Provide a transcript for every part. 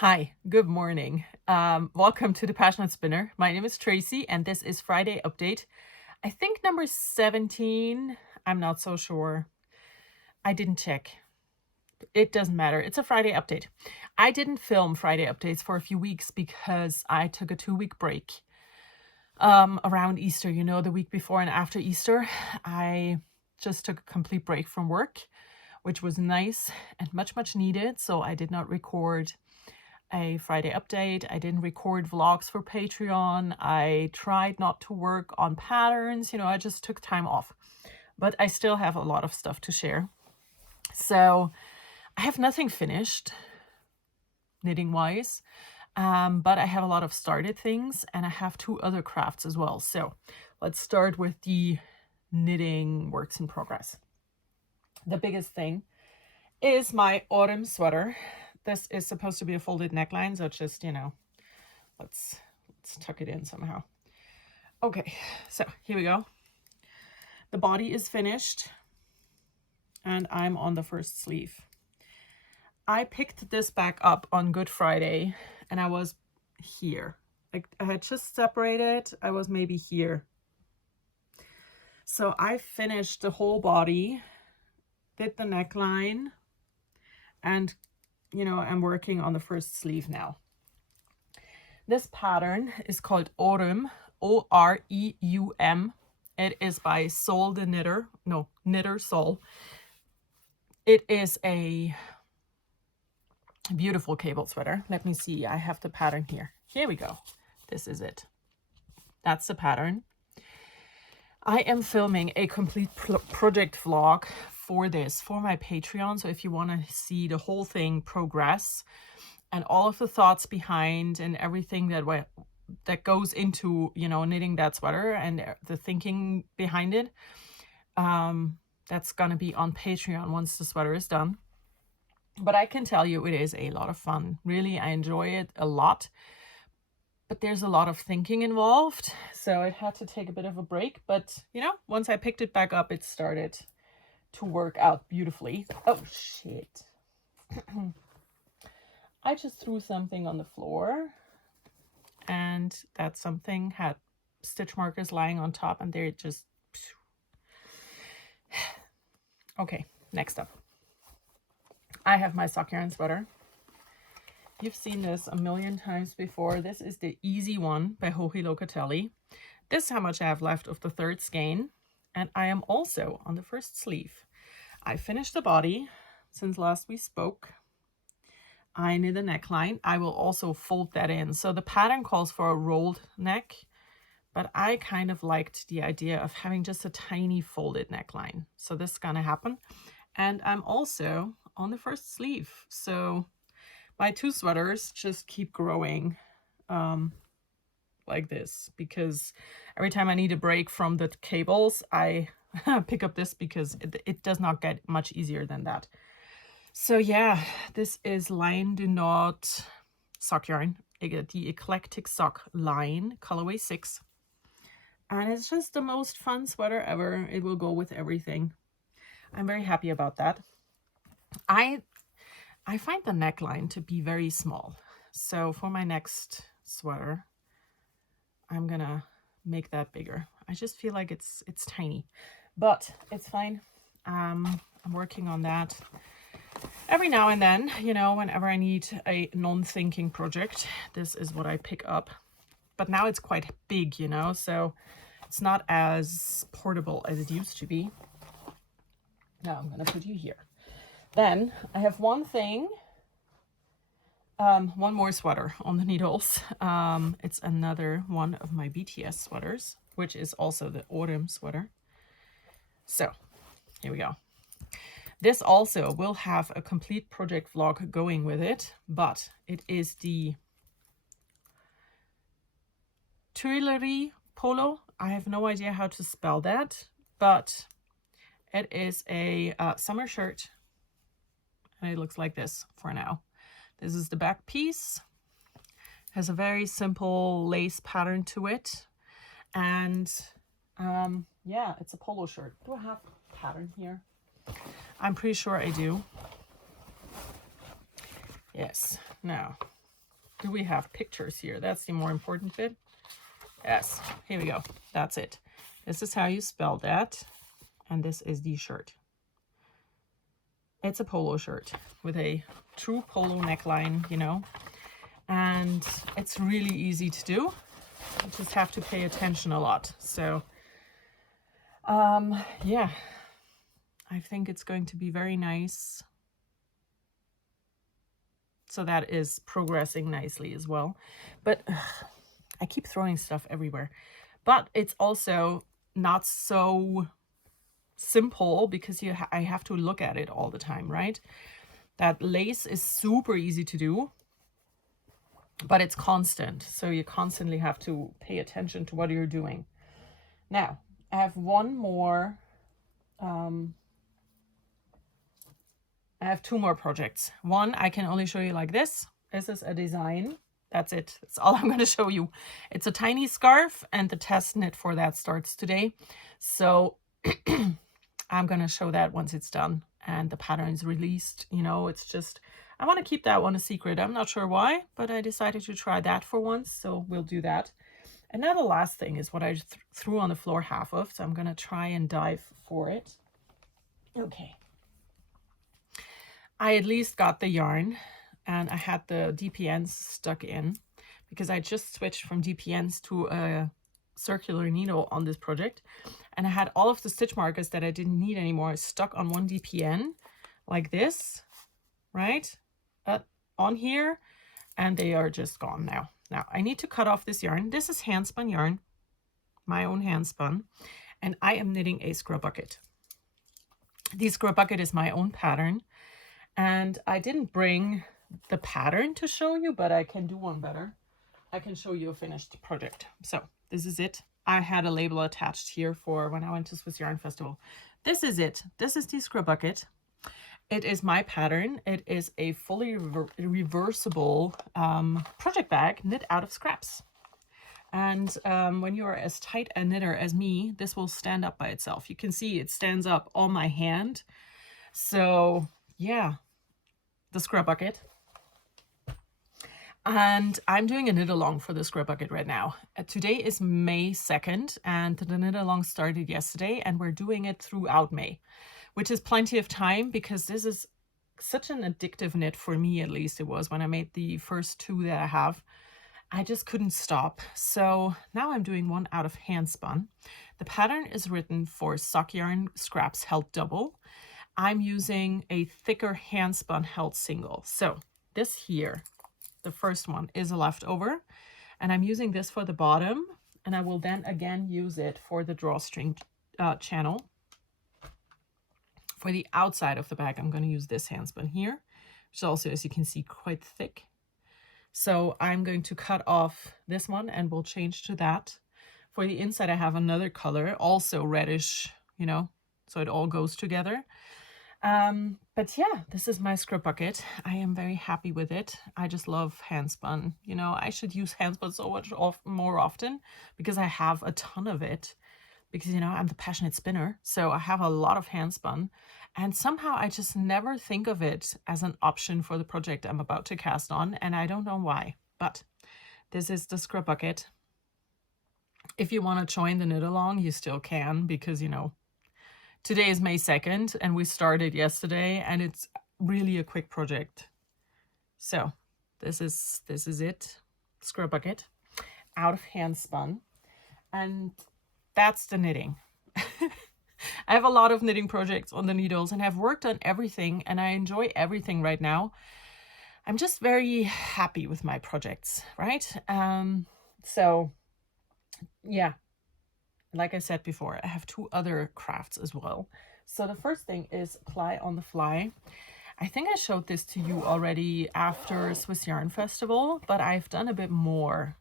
Hi, good morning. Welcome to the Passionate Spinner. My name is Tracy, and this is Friday update. I think number 17. I'm not so sure. I didn't check. It doesn't matter. It's a Friday update. I didn't film Friday updates for a few weeks because I took a 2-week break around Easter. You know, the week before and after Easter, I just took a complete break from work, which was nice and much needed. So I did not record a Friday update. I didn't record vlogs for Patreon. I tried not to work on patterns. You know, I just took time off. But I still have a lot of stuff to share. So I have nothing finished knitting wise, but I have a lot of started things and I have 2 other crafts as well. So let's start with the knitting works in progress. The biggest thing is my Oreum Sweater. This is supposed to be a folded neckline, so just, you know, let's tuck it in somehow. Okay, so here we go. The body is finished, and I'm on the first sleeve. I picked this back up on Good Friday, and I was here. Like, I had just separated. I was maybe here. So I finished the whole body, did the neckline, and you know, I'm working on the first sleeve now. This pattern is called Oreum, O-R-E-U-M. It is by Sol the Knitter, no, knitter.sol. It is a beautiful cable sweater. Let me see, I have the pattern here. Here we go. This is it. That's the pattern. I am filming a complete project vlog for this, for my Patreon. So if you want to see the whole thing progress and all of the thoughts behind and everything that goes into, you know, knitting that sweater and the thinking behind it, that's going to be on Patreon once the sweater is done. But I can tell you it is a lot of fun. Really, I enjoy it a lot. But there's a lot of thinking involved, so it had to take a bit of a break. But, you know, once I picked it back up, it started to work out beautifully. Oh, shit. I just threw something on the floor, and that something had stitch markers lying on top, and they're just... Okay, next up. I have my sock yarn sweater. You've seen this a million times before. This is the easy one by Joji Locatelli. This is how much I have left of the 3rd skein. And I am also on the first sleeve. I finished the body since last we spoke. I knit a neckline. I will also fold that in. So the pattern calls for a rolled neck, but I kind of liked the idea of having just a tiny folded neckline. So this is gonna happen. And I'm also on the first sleeve. So my 2 sweaters just keep growing like this, because every time I need a break from the cables, I pick up this because it does not get much easier than that. So yeah, this is Line Do Not sock yarn, the Eclectic Sock line, colorway 6. And it's just the most fun sweater ever. It will go with everything. I'm very happy about that. I find the neckline to be very small. So for my next sweater, I'm gonna make that bigger. I just feel like it's tiny, but it's fine. I'm working on that every now and then, you know, whenever I need a non-thinking project. This is what I pick up. But now it's quite big, you know, so it's not as portable as it used to be. Now I'm gonna put you here. Then I have one thing, one more sweater on the needles. It's another one of my BTS sweaters, which is also the Oreum sweater. So here we go. This also will have a complete project vlog going with it, but it is the Tuileries Polo. I have no idea how to spell that, but it is a summer shirt. And it looks like this for now. This is the back piece. Has a very simple lace pattern to it. And yeah, it's a polo shirt. Do I have a pattern here? I'm pretty sure I do. Yes. Now, do we have pictures here? That's the more important bit. Yes, here we go. That's it. This is how you spell that. And this is the shirt. It's a polo shirt with a true polo neckline, you know, and it's really easy to do. You just have to pay attention a lot. So, yeah, I think it's going to be very nice. So that is progressing nicely as well. But I keep throwing stuff everywhere. But it's also not so simple because I have to look at it all the time, right? That lace is super easy to do, but it's constant. So you constantly have to pay attention to what you're doing. Now, I have one more. I have two more projects. One, I can only show you like this. This is a design. That's it. That's all I'm going to show you. It's a tiny scarf, and the test knit for that starts today. So I'm going to show that once it's done and the pattern is released. You know, it's just, I want to keep that one a secret. I'm not sure why, but I decided to try that for once. So we'll do that. And now the last thing is what I threw on the floor half of. So I'm going to try and dive for it. Okay. I at least got the yarn, and I had the DPNs stuck in because I just switched from DPNs to a circular needle on this project, and I had all of the stitch markers that I didn't need anymore stuck on one DPN like this, right? On here, and they are just gone now. Now I need to cut off this yarn. This is hand spun yarn, my own hand spun, and I am knitting a Skrabucket. The Skrabucket is my own pattern. And I didn't bring the pattern to show you, but I can do one better. I can show you a finished project. So this is it. I had a label attached here for when I went to Swiss Yarn Festival. This is it. This is the Skrabucket. It is my pattern. It is a fully reversible project bag knit out of scraps. And when you are as tight a knitter as me, this will stand up by itself. You can see it stands up on my hand. So yeah. The Skrabucket. And I'm doing a knit along for the Skrabucket right now. Today is May 2nd, and the knit along started yesterday, and we're doing it throughout May, which is plenty of time because this is such an addictive knit for me. At least it was when I made the first two that I have. I just couldn't stop. So now I'm doing one out of hand spun. The pattern is written for sock yarn scraps held double. I'm using a thicker hand spun held single. So this here, the first one, is a leftover, and I'm using this for the bottom, and I will then again use it for the drawstring channel. For the outside of the bag, I'm going to use this hand spun here, which is also, as you can see, quite thick. So I'm going to cut off this one and we'll change to that. For the inside, I have another color, also reddish, you know, so it all goes together. But yeah, this is my Skrabucket. I am very happy with it. I just love hand spun. You know, I should use hand spun so much more often because I have a ton of it. Because, you know, I'm the passionate spinner, so I have a lot of hand spun. And somehow I just never think of it as an option for the project I'm about to cast on, and I don't know why. But this is the Skrabucket. If you want to join the knit along, you still can, because, you know, today is May 2nd and we started yesterday, and it's really a quick project. So this is it, Skrabucket, out of hand spun. And that's the knitting. I have a lot of knitting projects on the needles and have worked on everything, and I enjoy everything right now. I'm just very happy with my projects, right? So yeah. Like I said before, I have two other crafts as well. So the first thing is ply on the fly. I think I showed this to you already after Swiss Yarn Festival, but I've done a bit more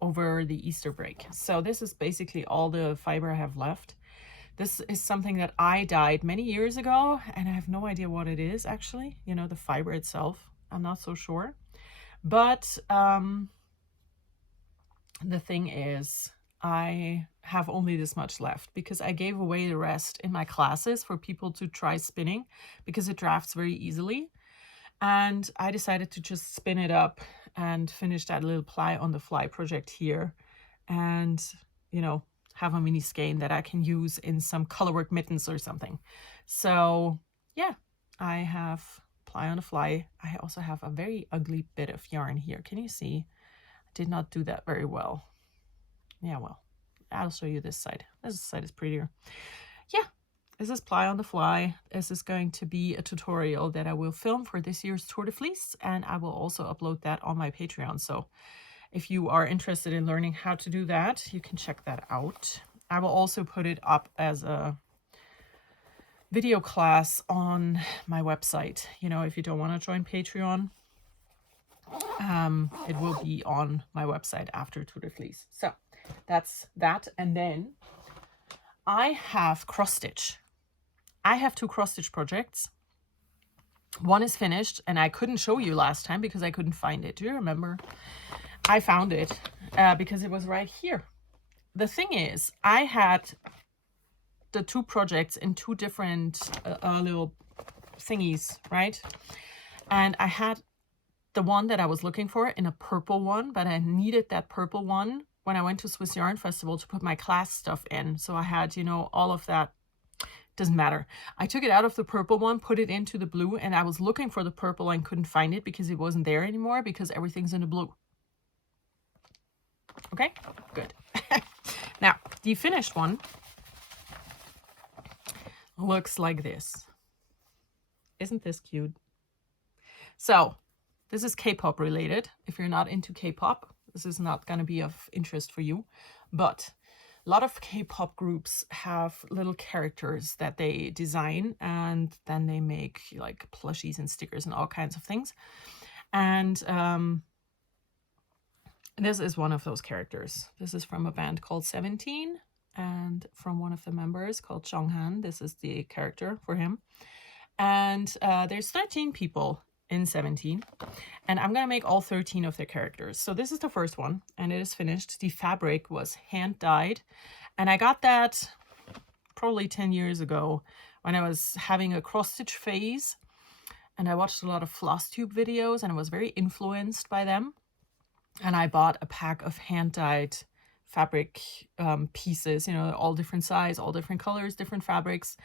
over the Easter break. So this is basically all the fiber I have left. This is something that I dyed many years ago, and I have no idea what it is actually. You know, the fiber itself, I'm not so sure. But the thing is, I have only this much left because I gave away the rest in my classes for people to try spinning because it drafts very easily. And I decided to just spin it up and finish that little ply on the fly project here, and, you know, have a mini skein that I can use in some colorwork mittens or something. So yeah, I have ply on the fly. I also have a very ugly bit of yarn here. Can you see? I did not do that very well. Yeah, well, I'll show you this side. This side is prettier. Yeah, this is ply on the fly. This is going to be a tutorial that I will film for this year's Tour de Fleece, and I will also upload that on my Patreon. So if you are interested in learning how to do that, you can check that out. I will also put it up as a video class on my website. You know, if you don't want to join Patreon, it will be on my website after Tour de Fleece. So that's that. And then I have Crossstitch. I have 2 cross-stitch projects. One is finished, and I couldn't show you last time because I couldn't find it. Do you remember? I found it because it was right here. The thing is, I had the 2 projects in 2 different little thingies, right? And I had the one that I was looking for in a purple one, but I needed that purple one when I went to Swiss Yarn Festival to put my class stuff in. So I had, you know, all of that. Doesn't matter. I took it out of the purple one, put it into the blue, and I was looking for the purple and couldn't find it because it wasn't there anymore because everything's in the blue. Okay, good. Now, the finished one looks like this. Isn't this cute? So, this is K-pop related. If you're not into K-pop, this is not going to be of interest for you, but a lot of K-pop groups have little characters that they design, and then they make like plushies and stickers and all kinds of things. And this is one of those characters. This is from a band called 17, and from one of the members called Jonghan. This is the character for him. And there's 13 people in 17, and I'm gonna make all 13 of their characters. So this is the first one, and it is finished. The fabric was hand dyed, and I got that probably 10 years ago when I was having a cross-stitch phase, and I watched a lot of floss tube videos, and I was very influenced by them. And I bought a pack of hand dyed fabric pieces, you know, all different size, all different colors, different fabrics.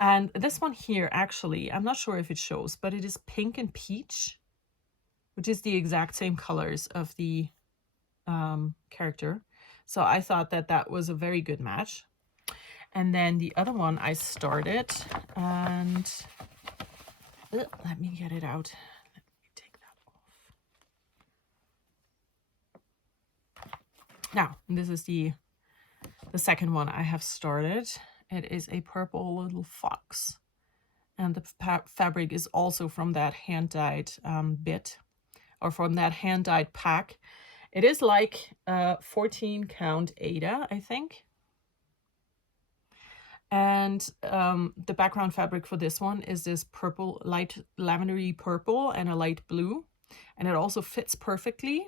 And this one here, actually, I'm not sure if it shows, but it is pink and peach, which is the exact same colors of the character. So I thought that that was a very good match. And then the other one I started, and let me get it out. Let me take that off. Now, this is the second one I have started. It is a purple little fox, and the fabric is also from that hand-dyed bit, or from that hand-dyed pack. It is like 14 count Ada, I think. And the background fabric for this one is this purple, light lavendery purple and a light blue, and it also fits perfectly.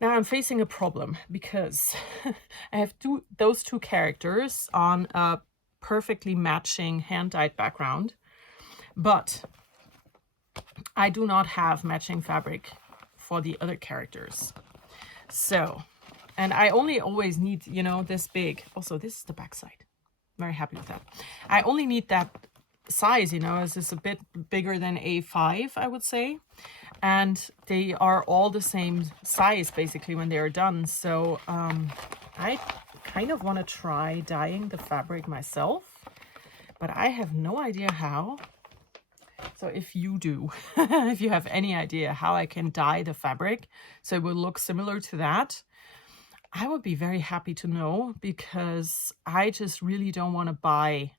Now I'm facing a problem because I have those two characters on a perfectly matching hand-dyed background, but I do not have matching fabric for the other characters. So, and I only always need, you know, this big. Also, this is the back side. Very happy with that. I only need that size, you know, as it's a bit bigger than A5, I would say. And they are all the same size basically when they are done. So I kind of want to try dyeing the fabric myself, but I have no idea how. So if you do, if you have any idea how I can dye the fabric so it will look similar to that, I would be very happy to know, because I just really don't want to buy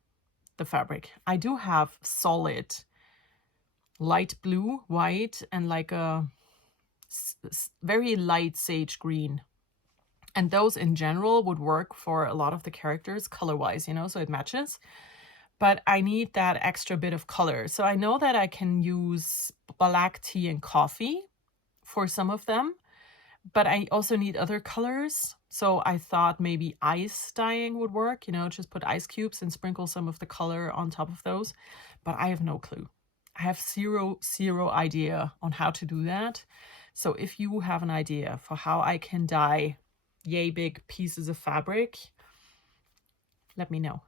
the fabric. I do have solid light blue, white, and like a very light sage green. And those in general would work for a lot of the characters color-wise, you know, so it matches. But I need that extra bit of color. So I know that I can use black tea and coffee for some of them, but I also need other colors. So I thought maybe ice dyeing would work, you know, just put ice cubes and sprinkle some of the color on top of those. But I have no clue. I have zero idea on how to do that. So if you have an idea for how I can dye yay big pieces of fabric, let me know.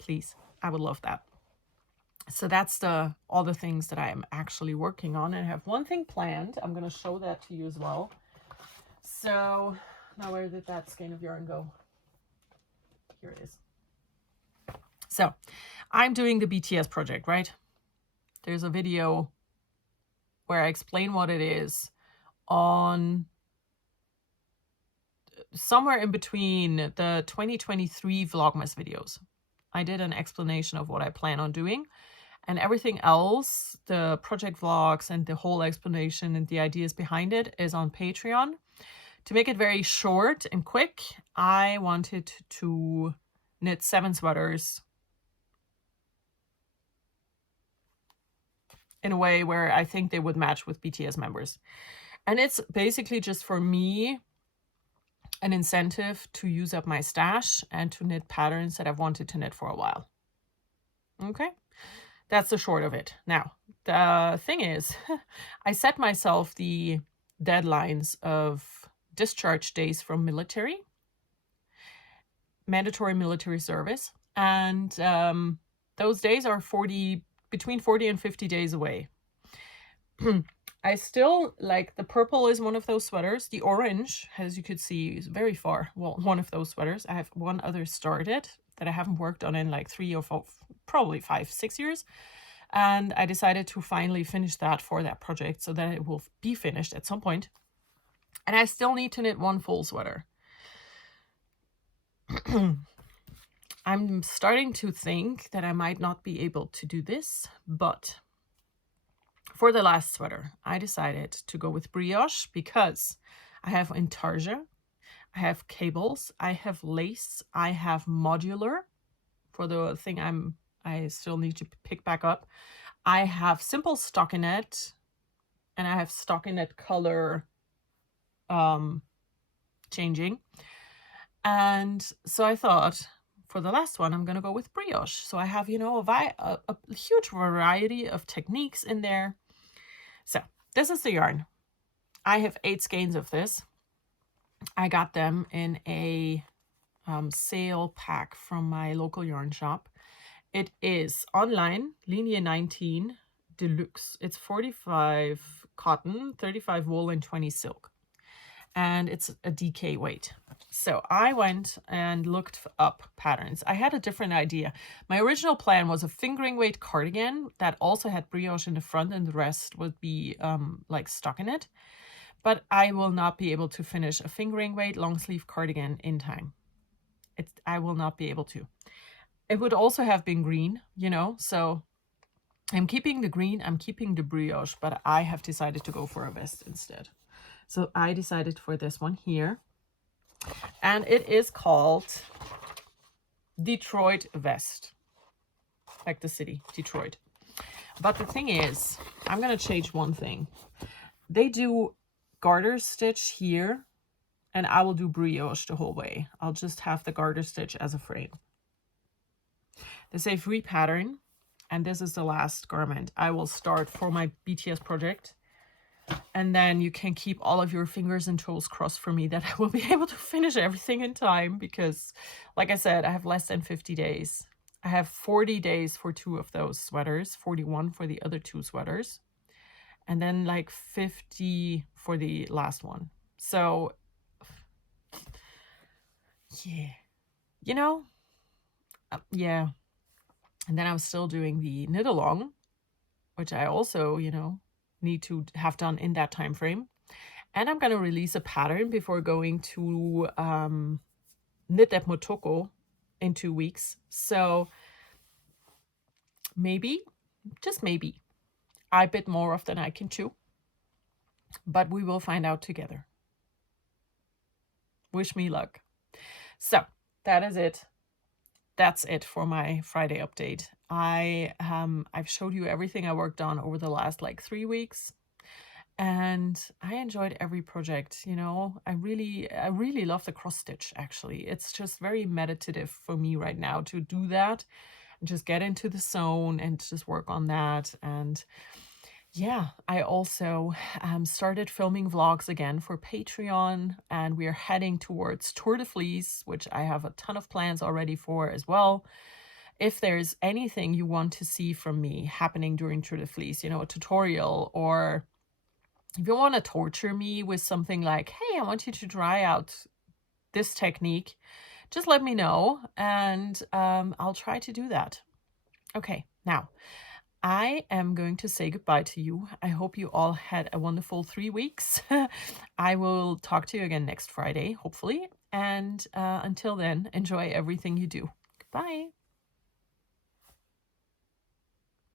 Please, I would love that. So that's all the things that I am actually working on. And I have one thing planned. I'm going to show that to you as well. So now where did that skein of yarn go? Here it is. So I'm doing the BTS project, right? There's a video where I explain what it is on somewhere in between the 2023 Vlogmas videos. I did an explanation of what I plan on doing, and everything else, the project vlogs and the whole explanation and the ideas behind it, is on Patreon. To make it very short and quick, I wanted to knit 7 sweaters in a way where I think they would match with BTS members. And it's basically just for me an incentive to use up my stash and to knit patterns that I've wanted to knit for a while. Okay, that's the short of it. Now, the thing is, I set myself the deadlines of discharge days from mandatory military service, and those days are between 40 and 50 days away. I still like the purple is one of those sweaters. The orange, as you could see, is very far. Well, one of those sweaters. I have one other started that I haven't worked on in like 3 or 4, probably 5, 6 years. And I decided to finally finish that for that project so that it will be finished at some point. And I still need to knit one full sweater. I'm starting to think that I might not be able to do this, but for the last sweater, I decided to go with brioche because I have intarsia, I have cables, I have lace, I have modular for the thing I still need to pick back up. I have simple stockinette, and I have stockinette color changing. And so I thought, for the last one, I'm going to go with brioche. So I have, you know, a huge variety of techniques in there. So this is the yarn. I have 8 skeins of this. I got them in a sale pack from my local yarn shop. It is online, Linie 19 Deluxe. It's 45 cotton, 35 wool, and 20 silk. And it's a DK weight. So I went and looked up patterns. I had a different idea. My original plan was a fingering weight cardigan that also had brioche in the front, and the rest would be like stockinette. But I will not be able to finish a fingering weight long sleeve cardigan in time. I will not be able to. It would also have been green, you know, so I'm keeping the green, I'm keeping the brioche, but I have decided to go for a vest instead. So I decided for this one here, and it is called Detroit Vest, like the city, Detroit. But the thing is, I'm going to change one thing. They do garter stitch here, and I will do brioche the whole way. I'll just have the garter stitch as a frame. They say free pattern, and this is the last garment I will start for my BTS project. And then you can keep all of your fingers and toes crossed for me that I will be able to finish everything in time, because like I said, I have less than 50 days. I have 40 days for 2 of those sweaters, 41 for the other 2 sweaters, and then like 50 for the last one. So yeah, you know, yeah. And then I'm still doing the knit along, which I also, you know, need to have done in that time frame. And I'm going to release a pattern before going to Knit at Motoko in 2 weeks. So maybe, just maybe, I bit more off than I can chew. But we will find out together. Wish me luck. So that is it. That's it for my Friday update. I've showed you everything I worked on over the last like 3 weeks, and I enjoyed every project. You know, I really love the cross stitch. Actually, it's just very meditative for me right now to do that, and just get into the zone and just work on that. And yeah, I also started filming vlogs again for Patreon, and we are heading towards Tour de Fleece, which I have a ton of plans already for as well. If there's anything you want to see from me happening during Tour de Fleece, you know, a tutorial, or if you want to torture me with something like, hey, I want you to try out this technique, just let me know, and I'll try to do that. Okay, now I am going to say goodbye to you. I hope you all had a wonderful 3 weeks. I will talk to you again next Friday, hopefully. And until then, enjoy everything you do. Goodbye.